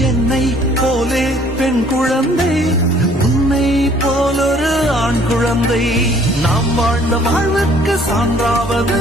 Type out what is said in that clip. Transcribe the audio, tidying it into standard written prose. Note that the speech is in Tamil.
என்னை போலே பெண் குழந்தை, உன்னை போலொரு ஆண் குழந்தை, நாம் வாழ்ந்த வாழ்வுக்கு சான்றாவது